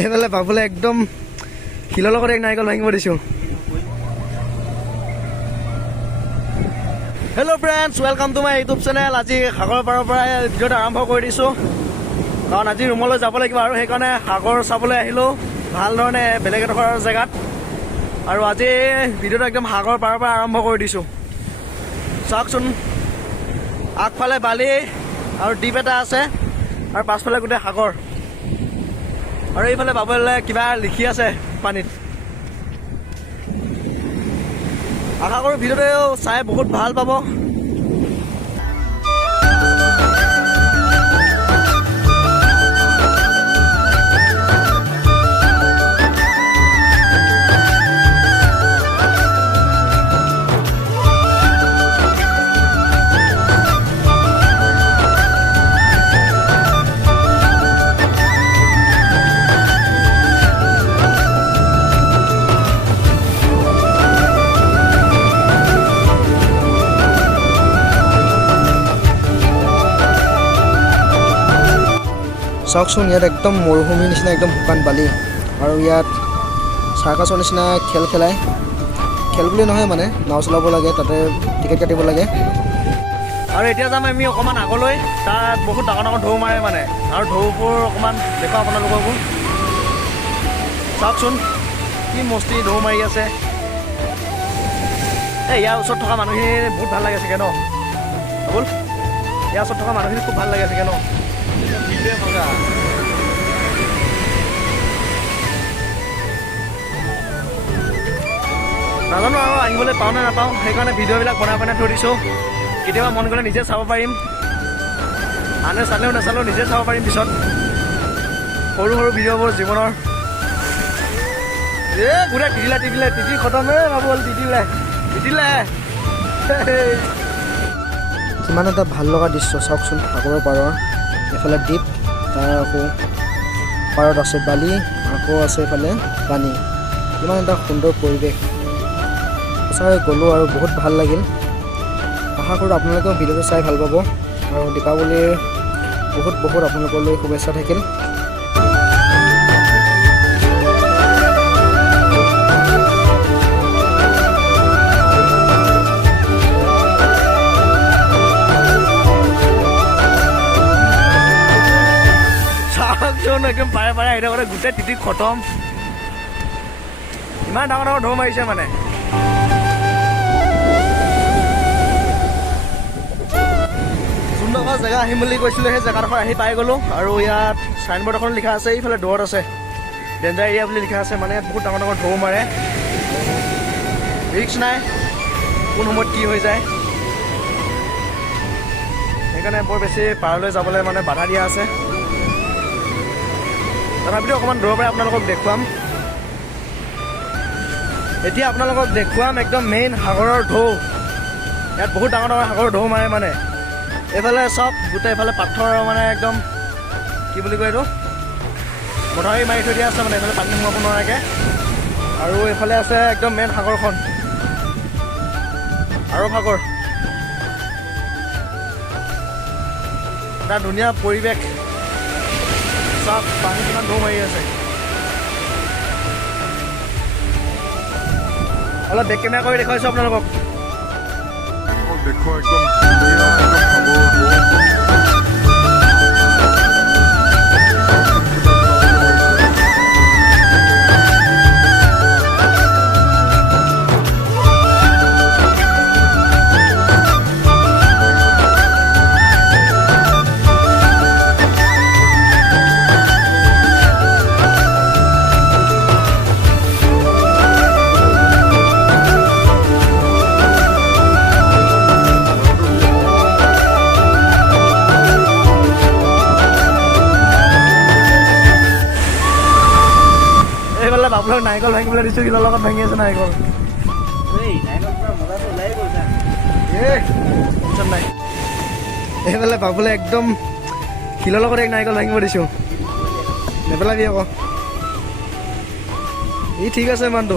এইফালে বাবুলে একদম শিলৰ লগত এক নাৰিকল ভাঙিব দিছোঁ। Hello' friends, welcome to my YouTube channel. আজি সাগৰৰ পাৰৰ পৰাই ভিডিঅ'টো আৰম্ভ কৰি দিছোঁ, কাৰণ আজি ৰুমলৈ যাব লাগিব আৰু সেইকাৰণে সাগৰ চাবলৈ আহিলোঁ ভাল ধৰণে বেলেগ এডোখৰ জেগাত। আৰু আজি ভিডিঅ'টো একদম সাগৰৰ পাৰৰ পৰা আৰম্ভ কৰি দিছোঁ। চাওকচোন, আগফালে বালি আৰু দ্বীপ এটা আছে আৰু পাছফালে গোটেই সাগৰ, আৰু এইফালে বাবুলে কিবা লিখি আছে পানীত। আশা কৰোঁ ভিডিঅ'টো চাই বহুত ভাল পাব। চাওকচোন, ইয়াত একদম মৰুভূমিৰ নিচিনা একদম শুকান বালি, আৰু ইয়াত চাৰ্কাছৰ নিচিনা খেল খেলায়। খেল বুলি নহয় মানে, নাও চলাব লাগে, তাতে টিকেট কাটিব লাগে। আৰু এতিয়া যাম আমি অকণমান আগলৈ, তাত বহুত ডাঙৰ ডাঙৰ ঢৌ মাৰে মানে, আৰু ঢৌবোৰ অকণমান দেখুৱাওঁ আপোনালোককো। চাওকচোন কি মস্তি ঢৌ মাৰি আছে। ইয়াৰ ওচৰত থকা মানুহখিনি বহুত ভাল লাগে চাগে ন বাবুল? ইয়াৰ ওচৰত থকা মানুহখিনি খুব ভাল লাগে চাগে ন? নাজানো আৰু আহিবলৈ পাওঁ নে নাপাওঁ, সেইকাৰণে ভিডিঅ'বিলাক বনাই বনাই থৈ দিছোঁ। কেতিয়াবা মন গ'লে নিজে চাব পাৰিম, আনে চালেও নাচালেও নিজে চাব পাৰিম পিছত। সৰু সৰু ভিডিঅ'বোৰ জীৱনৰ। গোটেই তিতিলে তিতি খতমে বাবুল, তিতিলে। কিমান এটা ভাল লগা দৃশ্য চাওকচোন, সাগৰৰ পাৰৰ, এফালে দ্বীপ, তাৰ আকৌ পাৰত আছে বালি, আকৌ আছে এইফালে পানী। ইমান এটা সুন্দৰ পৰিৱেশ, সঁচাকৈ গ'লোঁ আৰু বহুত ভাল লাগিল। আশা কৰোঁ আপোনালোকেও ভিডিঅ'টো চাই ভাল পাব, আৰু দীপাৱলীৰ বহুত বহুত আপোনালোকলৈ শুভেচ্ছা থাকিল। একদম পাৰে পাৰে আহি থাকোঁতে গোটেই তিতি খতম। ইমান ডাঙৰ ডাঙৰ ঢৌ মাৰিছে মানে। যোনডোখৰ জেগা আহিম বুলি কৈছিলোঁ সেই জেগাডোখৰ আহি পাই গ'লোঁ, আৰু ইয়াত চাইনবৰ্ড এখন লিখা আছে, এইফালে দূৰত আছে ডেঞ্জাৰ এৰিয়া বুলি লিখা আছে। মানে ইয়াত বহুত ডাঙৰ ডাঙৰ ঢৌ মাৰে, ৰিক্স নাই কোন সময়ত কি হৈ যায়, সেইকাৰণে বৰ বেছি পাৰলৈ যাবলৈ মানে বাধা দিয়া আছে। তথাপিতো অকণমান দূৰৰ পৰাই আপোনালোকক দেখুৱাম। এতিয়া আপোনালোকক দেখুৱাম একদম মেইন সাগৰৰ ঢৌ। ইয়াত বহুত ডাঙৰ ডাঙৰ সাগৰৰ ঢৌ মাৰে মানে। এইফালে চব গোটেই এইফালে পাথৰ, মানে একদম কি বুলি কয় এইটো, মথাউৰি মাৰি থৈ দিয়া আছে মানে, এইফালে পানী সোমাব নোৱাৰাকৈ। আৰু এইফালে আছে একদম মেইন সাগৰখন, আৰু সাগৰ। এটা ধুনীয়া পৰিৱেশ। চাওক পানী কিমান ঢৌ মাৰি আছে। অলপ বেক কেমেৰা কৰি দেখুৱাইছোঁ আপোনালোকক। দেখুৱা একদম ধুনীয়া একদম সাগৰ। বাবুলক নাৰিকল ভাঙিবলৈ দিছোঁ, শিলৰ লগত ভাঙি আছে নাৰিকল। নাই এইফালে বাবুলে একদম শিলৰ লগত এক নাৰিকল ভাঙিব দিছোঁ, নেপেলাবি আকৌ। ই ঠিক আছে ইমানটো।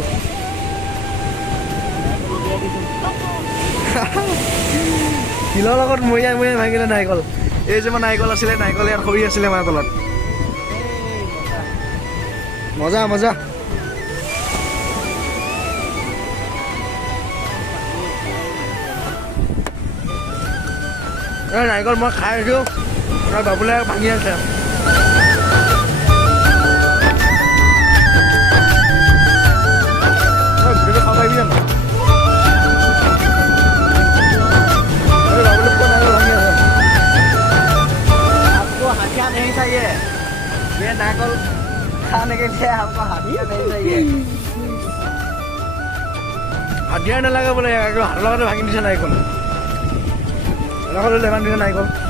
শিলৰ লগত মৰিয়াই মৰিয়াই ভাঙিলে নাৰিকল। এই যে নাৰিকল আছিলে, নাৰিকল ইয়াত সৰি আছিলে মানে তলত। মজা মজা নাৰিকল মই খাই আছোঁ আৰু বাবুলে ভাঙি আছে ভিডিঅ'টো খাব পাৰিবি জানো बाबू को नारियल भांगी है आपको हथियार नहीं चाहिए ये नारियल खाने के लिए आपको हथियार नहीं चाहिए हथियार न लगा बोले हाथ लगाते भांगी दिशा नारियल लगाते लेवान दिशा नारियल नारियल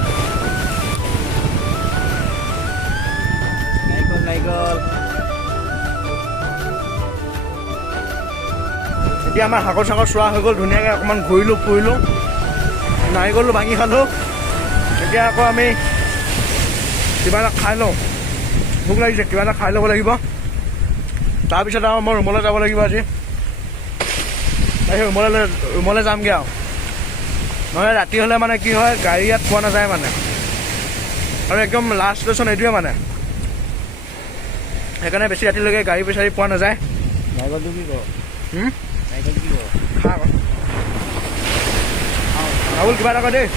এতিয়া আমাৰ সাগৰ চাগৰ চোৱা হৈ গ'ল ধুনীয়াকৈ অকণমান ঘূৰিলোঁ ফুৰিলোঁ নাৰিকলটো ভাঙি খালোঁ এতিয়া আকৌ আমি কিবা এটা খাই লওঁ ভোক লাগিছে কিবা এটা খাই ল'ব লাগিব তাৰপিছত আৰু মই ৰুমলৈ যাব লাগিব আজি ৰুমলৈ যামগৈ আৰু নহ'লে ৰাতি হ'লে মানে কি হয় গাড়ী ইয়াত পোৱা নাযায় মানে আৰু একদম লাষ্ট ষ্টেচন এইটোৱে মানে সেইকাৰণে বেছি ৰাতিলৈকে গাড়ী বিচাৰি পোৱা নাযায় নাৰিকলটো কি কওঁ নাৰিকল কি কওঁ খা আকৌ ৰাহুল কিবা এটা কয় দেই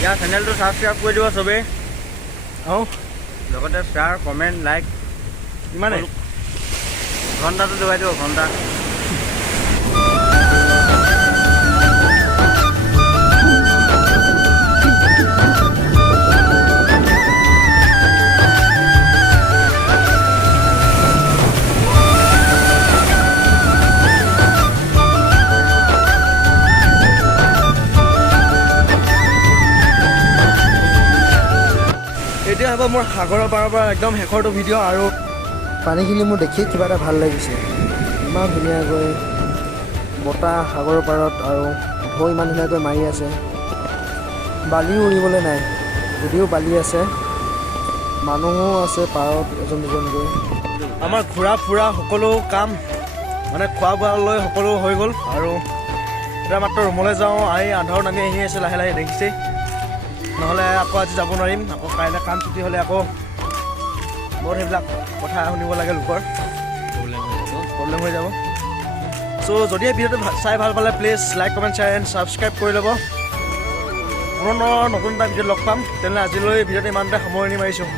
ইয়াৰ চেনেলটো ছাবস্ক্ৰাইব কৰি দিব চবেই অঁ লগতে শ্বেয়াৰ কমেণ্ট লাইক ইমানেই ঘণ্টাটো দবাই দিব ঘণ্টা এতিয়া হ'ব মোৰ সাগৰৰ পাৰৰ পৰা একদম শেষৰটো ভিডিঅ' আৰু পানীখিনি মোৰ দেখি কিবা এটা ভাল লাগিছে ইমান ধুনীয়াকৈ বতাহ সাগৰৰ পাৰত আৰু ঢৌ ইমান ধুনীয়াকৈ মাৰি আছে বালিও উৰিবলৈ নাই যদিও বালি আছে মানুহো আছে পাৰত এজন দুজনকৈ আমাৰ ঘূৰা ফুৰা সকলো কাম মানে খোৱা বোৱালৈ সকলো হৈ গ'ল আৰু এতিয়া মাত্ৰ ৰুমলৈ যাওঁ আহি আন্ধাৰত নামি আহি আছে লাহে লাহে দেখিছেই নহ'লে আকৌ আজি যাব নোৱাৰিম আকৌ কাইলৈ কাম ছুটি হ'লে আকৌ বহুত সেইবিলাক কথা শুনিব লাগে লোকৰ প্ৰব্লেম হৈ যাব চ' যদিহে ভিডিঅ'টো চাই ভাল পালে please like comment share and subscribe কৰি ল'ব পুনৰ নতুন এটা ভিডিঅ'ত লগ পাম তেনেহ'লে আজিলৈ ভিডিঅ'টো ইমানতে সামৰণি মাৰিছোঁ